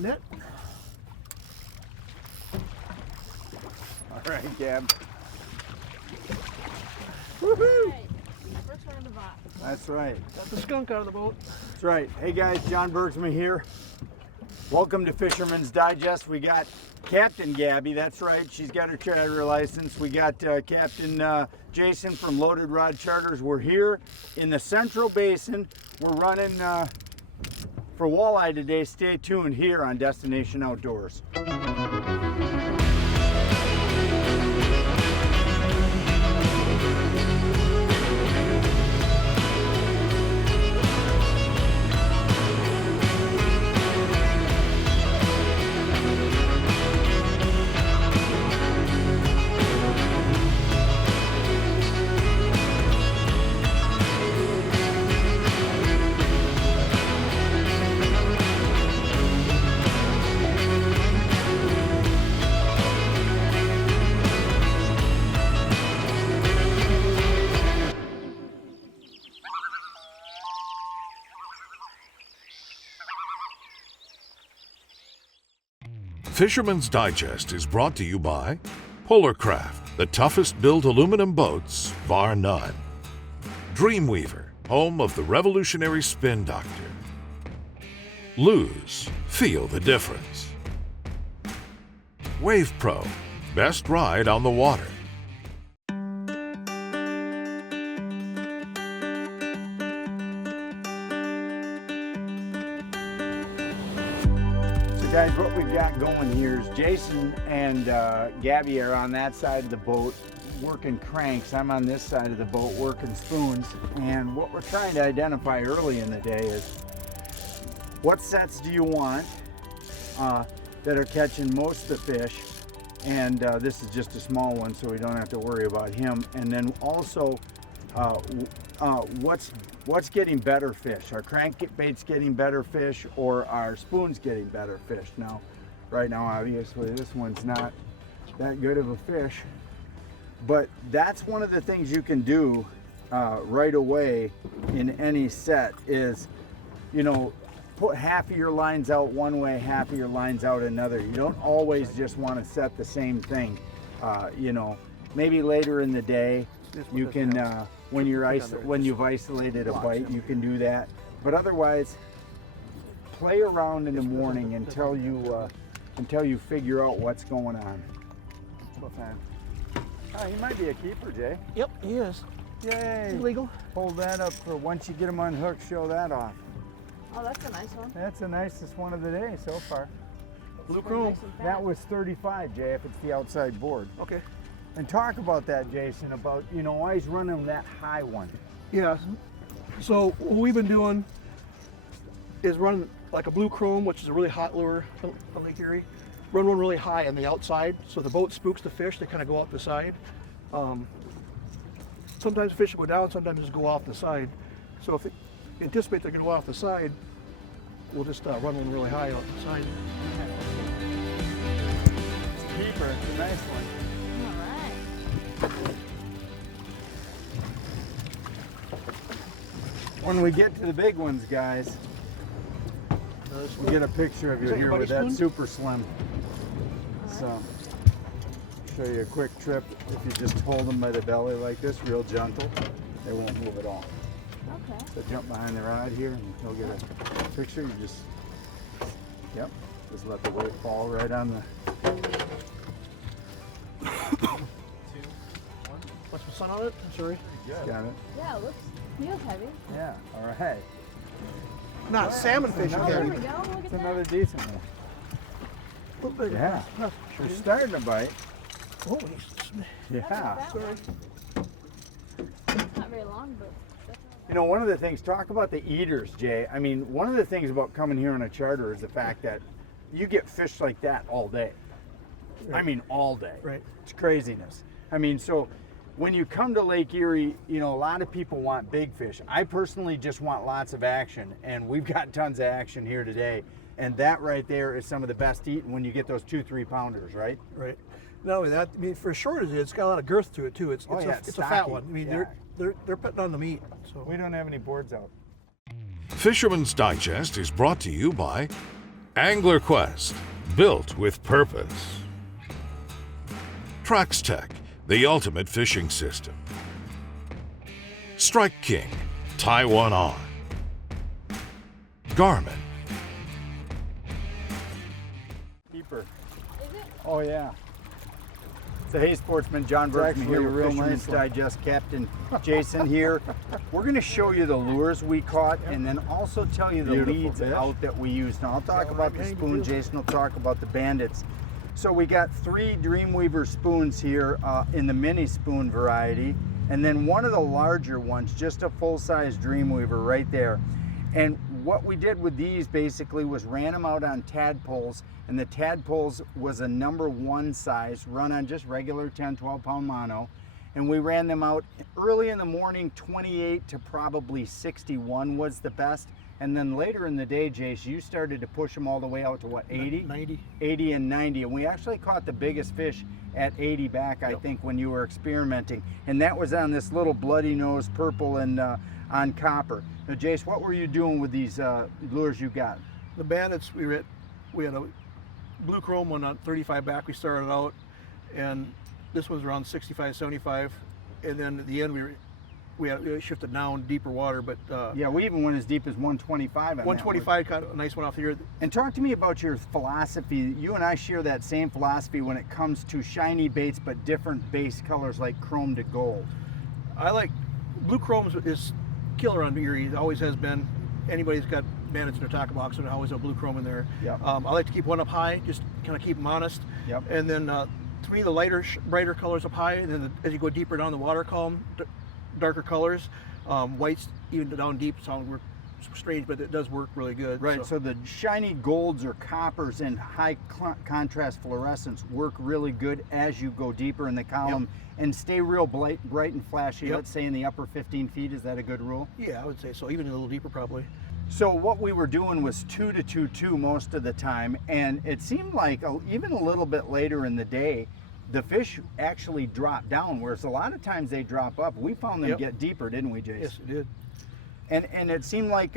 net. All right, Gab. Woohoo! First one in the box. That's right. Got the skunk out of the boat. That's right. Hey guys, John Bergsma here. Welcome to Fisherman's Digest. We got Captain Gabby, that's right. She's got her charter license. We got Captain Jason from Loaded Rod Charters. We're here in the Central Basin. We're running for walleye today. Stay tuned here on Destination Outdoors. Fisherman's Digest is brought to you by Polarcraft, the toughest built aluminum boats, bar none. Dreamweaver, home of the revolutionary Spin Doctor. Lose, feel the difference. WavePro, best ride on the water. Guys, what we've got going here is Jason and Gabby are on that side of the boat working cranks. I'm on this side of the boat working spoons. And what we're trying to identify early in the day is what sets do you want that are catching most of the fish. And this is just a small one, so we don't have to worry about him. And then also what's getting better fish? Our crankbait's getting better fish, or our spoon's getting better fish? Now, right now, obviously, this one's not that good of a fish, but that's one of the things you can do right away in any set is, you know, put half of your lines out one way, half of your lines out another. You don't always just want to set the same thing. You know, maybe later in the day, you can, when you've isolated a bite, you can do that. But otherwise, play around in the morning until you figure out what's going on. He might be a keeper, Jay. Yep, he is. Yay! He's legal. Hold that up for once you get him unhooked. Show that off. Oh, that's a nice one. That's the nicest one of the day so far. Blue chrome. That was 35, Jay, if it's the outside board. Okay. And talk about that, Jason, about, you know, why he's running that high one. Yeah. So what we've been doing is run like a blue chrome, which is a really hot lure from Lake Erie. Run one really high on the outside, so the boat spooks the fish. They kind of go off the side. Sometimes fish will go down, sometimes just go off the side. So if you anticipate they're going to go off the side, we'll just run one really high off the side. It's a keeper. It's a nice one. When we get to the big ones, guys, we'll get a picture of you here with that super slim. So, show you a quick trip. If you just hold them by the belly like this, real gentle, they won't move at all. Okay. So jump behind the rod here and you'll get a picture. You just, yep, just let the weight fall right on the... What's the sun on it? I'm sorry. Got it? Yeah, it feels heavy. Yeah, all right. Not salmon fish. Oh, there we Again. go. Look It's at another that. decent one. A little bigger. Yeah. You're starting to bite. Oh, Yeah. sorry. Not very long, but definitely. You know, one of the things, talk about the eaters, Jay. I mean, one of the things about coming here on a charter is the fact that you get fish like that all day. I mean, all day. Right. It's craziness. I mean, so when you come to Lake Erie, you know, a lot of people want big fish. I personally just want lots of action, and we've got tons of action here today. And that right there is some of the best eating when you get those 2-3 pounders, right? Right. Not only that, I mean, for shortage, it's got a lot of girth to it too. It's Oh, yeah, it's it's a fat stocky. one. I mean, Yeah. they're putting on the meat. So We don't have any boards out. Fisherman's Digest is brought to you by Angler Qwest, built with purpose. Traxstech, the ultimate fishing system. Strike King, tie one on. Garmin. Keeper. Is it? Oh yeah. So hey sportsman, John Bergman here with real Fisherman's nice one. Digest Captain Jason here. We're going to show you the lures we caught and then also tell you the Beautiful leads fish. out that we used. Now I'll talk about the Yeah, you spoon, do. Jason will talk about the bandits. So we got 3 Dreamweaver spoons here in the mini spoon variety, and then one of the larger ones, just a full-size Dreamweaver right there. And what we did with these basically was ran them out on tadpoles, and the tadpoles was a #1 size, run on just regular 10, 12 pound mono. And we ran them out early in the morning, 28 to probably 61 was the best. And then later in the day, Jace, you started to push them all the way out to what, 80? 90. 80 and 90. And we actually caught the biggest fish at 80 back, I think, when you were experimenting. And that was on this little bloody nose purple and on copper. Now, Jace, what were you doing with these lures you got? The bandits, we had a blue chrome one on 35 back we started out, and this one's around 65, 75, and then at the end we shifted down deeper water, but Yeah, we even went as deep as 125 on that one. 125 caught a nice one off here. And talk to me about your philosophy. You and I share that same philosophy when it comes to shiny baits, but different base colors like chrome to gold. I like blue chrome is killer on Erie. It always has been. Anybody's got bandits in their tackle box, there's always a blue chrome in there. Yep. I like to keep one up high, just kind of keep them honest. Yep. And then to me, the lighter, brighter colors up high, and then as you go deeper down the water column, darker colors. Whites even down deep sound strange, but it does work really good. Right, so the shiny golds or coppers and high contrast fluorescence work really good as you go deeper in the column and stay real bright and flashy. Let's say in the upper 15 feet, is that a good rule? Yeah, I would say so, even a little deeper probably. So what we were doing was 2 to 2-2 most of the time, and it seemed like even a little bit later in the day, the fish actually drop down, whereas a lot of times they drop up. We found them get deeper, didn't we, Jace? Yes, it did. And it seemed like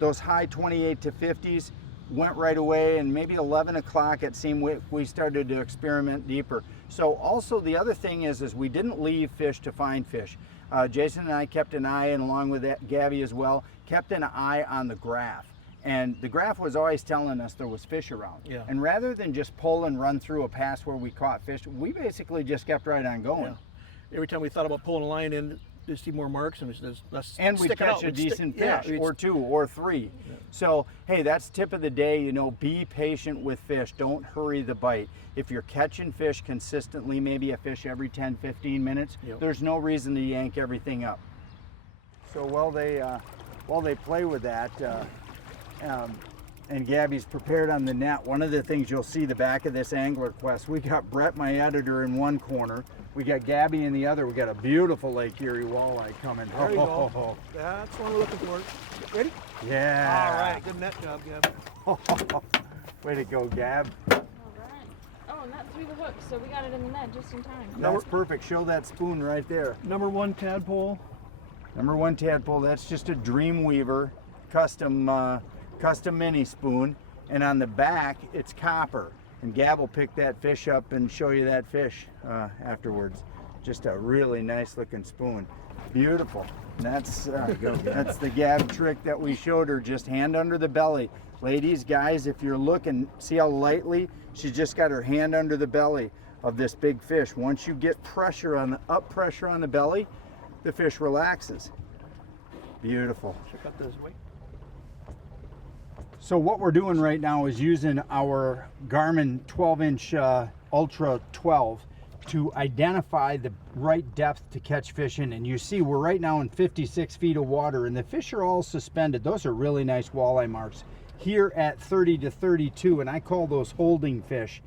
those high 28 to 50s went right away, and maybe 11 o'clock it seemed we started to experiment deeper. So also the other thing is we didn't leave fish to find fish. Jason and I kept an eye, and along with that, Gabby as well, kept an eye on the graph. And the graph was always telling us there was fish around. Yeah. And rather than just pull and run through a pass where we caught fish, we basically just kept right on going. Yeah. Every time we thought about pulling a line in, to see more marks, and and we catch a decent fish, or 2 or 3. Yeah. So hey, that's tip of the day. You know, be patient with fish. Don't hurry the bite. If you're catching fish consistently, maybe a fish every 10-15 minutes, there's no reason to yank everything up. So while they play with that, and Gabby's prepared on the net, one of the things you'll see the back of this Angler Qwest, we got Brett, my editor, in one corner. We got Gabby in the other. We got a beautiful Lake Erie walleye coming. There you go. That's what we're looking for. Ready? Yeah. All right, good net job, Gab. Way to go, Gab. All right. Oh, not through the hook, so we got it in the net just in time. That's perfect. Show that spoon right there. #1 tadpole. #1 tadpole. That's just a Dreamweaver custom mini spoon, and on the back it's copper. And Gab will pick that fish up and show you that fish afterwards. Just a really nice looking spoon. Beautiful. And that's the Gab trick that we showed her. Just hand under the belly. Ladies, guys, if you're looking, see how lightly she's just got her hand under the belly of this big fish. Once you get pressure on the belly, the fish relaxes. Beautiful. Check out this way. So what we're doing right now is using our Garmin 12-inch Ultra 12 to identify the right depth to catch fish in. And you see we're right now in 56 feet of water, and the fish are all suspended. Those are really nice walleye marks. Here at 30 to 32, and I call those holding fish.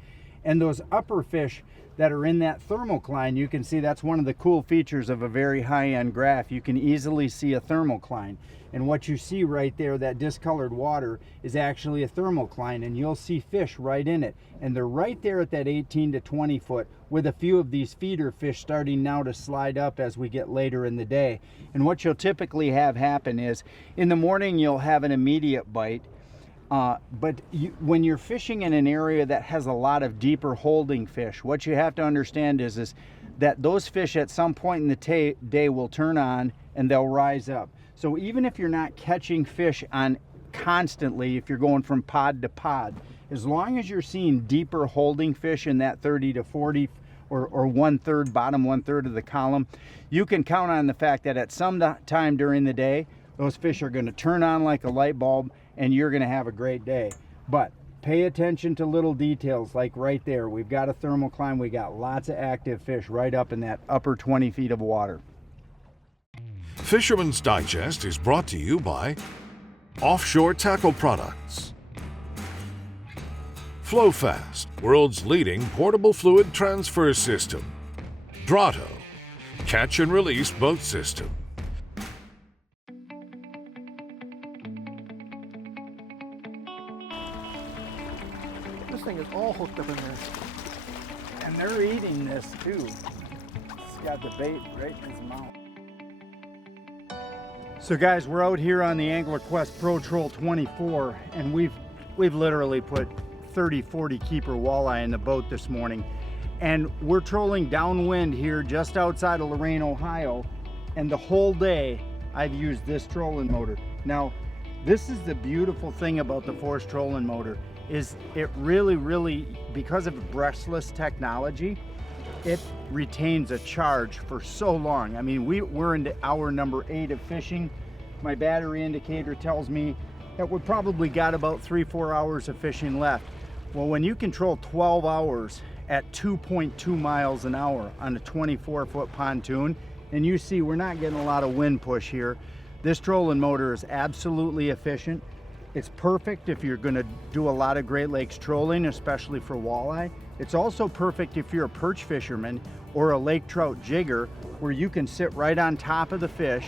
And those upper fish that are in that thermocline, you can see that's one of the cool features of a very high-end graph. You can easily see a thermocline. And what you see right there, that discolored water, is actually a thermocline, and you'll see fish right in it. And they're right there at that 18 to 20 foot, with a few of these feeder fish starting now to slide up as we get later in the day. And what you'll typically have happen is, in the morning you'll have an immediate bite. But when you're fishing in an area that has a lot of deeper holding fish, what you have to understand is that those fish at some point in the day will turn on and they'll rise up. So even if you're not catching fish on constantly, if you're going from pod to pod, as long as you're seeing deeper holding fish in that 30 to 40 or 1/3, bottom 1/3 of the column, you can count on the fact that at some time during the day, those fish are going to turn on like a light bulb and you're going to have a great day. But pay attention to little details like right there. We've got a thermocline. We got lots of active fish right up in that upper 20 feet of water. Fisherman's Digest is brought to you by Offshore Tackle Products, Flo-Fast, world's leading portable fluid transfer system, Drotto, catch and release boat system. This thing is all hooked up in there. And they're eating this too. It's got the bait right in his mouth. So guys, we're out here on the Angler Qwest Pro Troll 24 and we've literally put 30-40 keeper walleye in the boat this morning. And we're trolling downwind here just outside of Lorain, Ohio. And the whole day I've used this trolling motor. Now, this is the beautiful thing about the forced trolling motor is it really, because of brushless technology, it retains a charge for so long. I mean, we're into hour number 8 of fishing. My battery indicator tells me that we probably got about 3-4 hours of fishing left. Well, when you control 12 hours at 2.2 miles an hour on a 24-foot pontoon, and you see we're not getting a lot of wind push here, this trolling motor is absolutely efficient. It's perfect if you're going to do a lot of Great Lakes trolling, especially for walleye. It's also perfect if you're a perch fisherman or a lake trout jigger, where you can sit right on top of the fish.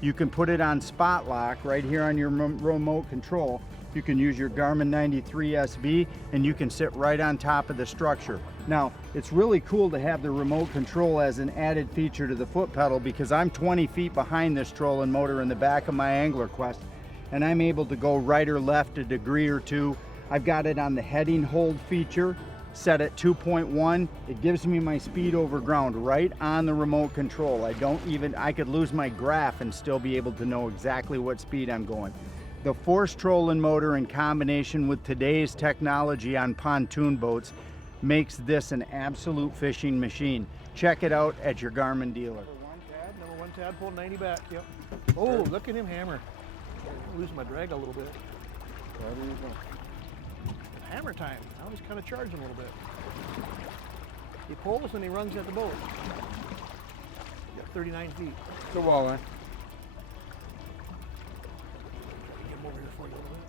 You can put it on spot lock right here on your remote control. You can use your Garmin 93 SB and you can sit right on top of the structure. Now, it's really cool to have the remote control as an added feature to the foot pedal, because I'm 20 feet behind this trolling motor in the back of my Angler Qwest, and I'm able to go right or left a degree or two. I've got it on the heading hold feature, set at 2.1. It gives me my speed over ground right on the remote control. I could lose my graph and still be able to know exactly what speed I'm going. The forced trolling motor in combination with today's technology on pontoon boats makes this an absolute fishing machine. Check it out at your Garmin dealer. Number one tadpole, 90 back, yep. Oh, look at him hammer. I'm losing my drag a little bit. There you go. Hammer time. Now he's kind of charging a little bit. He pulls and he runs at the boat. Got 39 feet. It's a walleye. Get him over here for you a little bit.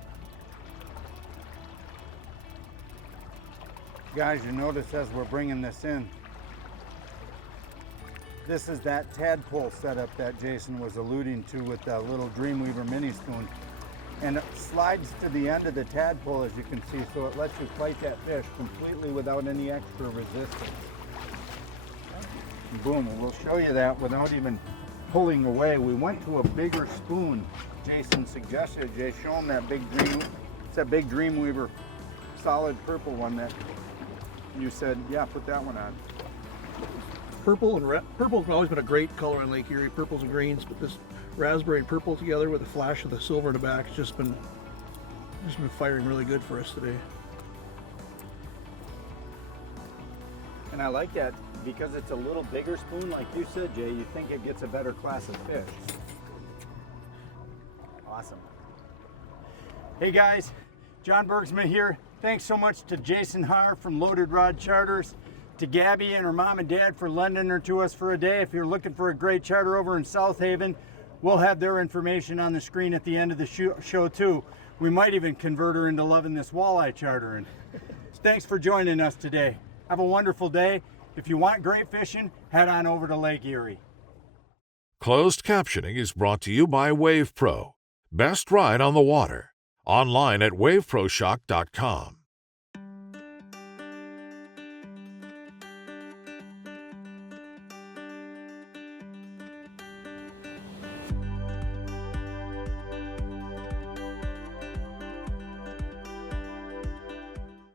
Guys, you notice as we're bringing this in, this is that tadpole setup that Jason was alluding to with that little Dreamweaver mini spoon. And it slides to the end of the tadpole, as you can see, so it lets you fight that fish completely without any extra resistance. And boom, we'll show you that without even pulling away. We went to a bigger spoon. Jason suggested, Jay, show him that big it's that big Dreamweaver solid purple one that you said, yeah, put that one on. Purple and red. Purple's always been a great color on Lake Erie, purples and greens, but this raspberry and purple together with a flash of the silver in the back has just been firing really good for us today. And I like that because it's a little bigger spoon, like you said, Jay. You think it gets a better class of fish. Awesome. Hey guys, John Bergsman here. Thanks so much to Jason Haar from Loaded Rod Charters, to Gabby and her mom and dad for lending her to us for a day. If you're looking for a great charter over in South Haven, we'll have their information on the screen at the end of the show too. We might even convert her into loving this walleye charter. And thanks for joining us today. Have a wonderful day. If you want great fishing, head on over to Lake Erie. Closed captioning is brought to you by WavePro. Best ride on the water. Online at waveproshock.com.